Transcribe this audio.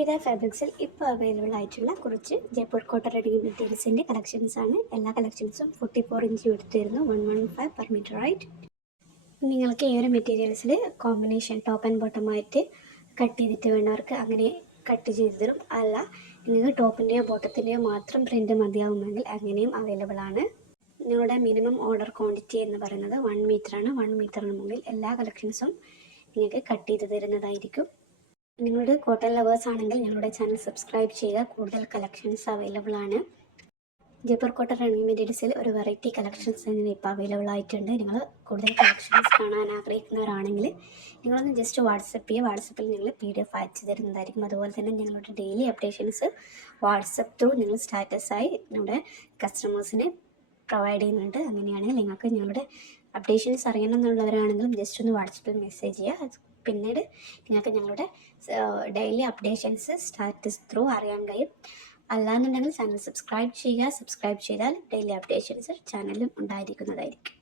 ഫിദ ഫാബ്രിക്സിൽ ഇപ്പോൾ അവൈലബിൾ ആയിട്ടുള്ള കുറച്ച് ജയ്പൂർ കോട്ടൺ റെഡി മെറ്റീരിയൽസിൻ്റെ കളക്ഷൻസാണ്. എല്ലാ കളക്ഷൻസും 44 ഇഞ്ച് എടുത്തിരുന്നു, 115 പെർ മീറ്റർ റൈറ്റ്. നിങ്ങൾക്ക് ഈ ഒരു മെറ്റീരിയൽസിൽ കോമ്പിനേഷൻ ടോപ്പ് ആൻഡ് ബോട്ടമായിട്ട് കട്ട് ചെയ്തിട്ട് വേണ്ടവർക്ക് അങ്ങനെ കട്ട് ചെയ്ത് തരും. അല്ല നിങ്ങൾക്ക് ടോപ്പിൻ്റെയോ ബോട്ടത്തിൻ്റെയോ മാത്രം പ്രിൻറ്റ് മതിയാവുമെങ്കിൽ അങ്ങനെയും അവൈലബിൾ ആണ്. നിങ്ങളുടെ മിനിമം ഓർഡർ ക്വാണ്ടിറ്റി എന്ന് പറയുന്നത് 1 മീറ്ററാണ്. 1 മീറ്ററിന് മുകളിൽ എല്ലാ കളക്ഷൻസും നിങ്ങൾക്ക് കട്ട് ചെയ്ത് തരുന്നതായിരിക്കും. നിങ്ങളുടെ കോട്ടൺ ലവേഴ്സ് ആണെങ്കിൽ ഞങ്ങളുടെ ചാനൽ സബ്സ്ക്രൈബ് ചെയ്യുക. കൂടുതൽ കളക്ഷൻസ് അവൈലബിൾ ആണ്. ജയ്പൂർ കോട്ടൺ റെഡി മെറ്റീരിയൽസിൽ ഒരു വെറൈറ്റി കളക്ഷൻസ് ഇപ്പോൾ അവൈലബിൾ ആയിട്ടുണ്ട്. നിങ്ങൾ കൂടുതൽ കളക്ഷൻസ് കാണാൻ ആഗ്രഹിക്കുന്നവരാണെങ്കിൽ നിങ്ങളൊന്ന് ജസ്റ്റ് വാട്സപ്പ് ചെയ്യുക. വാട്സപ്പിൽ ഞങ്ങൾ PDF അയച്ചു തരുന്നതായിരിക്കും. അതുപോലെ തന്നെ ഞങ്ങളുടെ ഡെയിലി അപ്ഡേഷൻസ് വാട്സപ്പ് ത്രൂ നിങ്ങൾ സ്റ്റാറ്റസായി നമ്മുടെ കസ്റ്റമേഴ്സിനെ പ്രൊവൈഡ് ചെയ്യുന്നുണ്ട്. അങ്ങനെയാണെങ്കിൽ നിങ്ങൾക്ക് ഞങ്ങളുടെ അപ്ഡേഷൻസ് അറിയണമെന്നുള്ളവരാണെങ്കിലും ജസ്റ്റ് ഒന്ന് വാട്സപ്പിൽ മെസ്സേജ് ചെയ്യുക. പിന്നീട് നിങ്ങൾക്ക് ഞങ്ങളുടെ ഡെയിലി അപ്ഡേഷൻസ് സ്റ്റാറ്റസ് ത്രൂ അറിയാൻ കഴിയും. അല്ലാന്നുണ്ടെങ്കിൽ ചാനൽ സബ്സ്ക്രൈബ് ചെയ്യുക. സബ്സ്ക്രൈബ് ചെയ്താൽ ഡെയിലി അപ്ഡേഷൻസ് ചാനലിലും ഉണ്ടായിരിക്കുന്നതായിരിക്കും.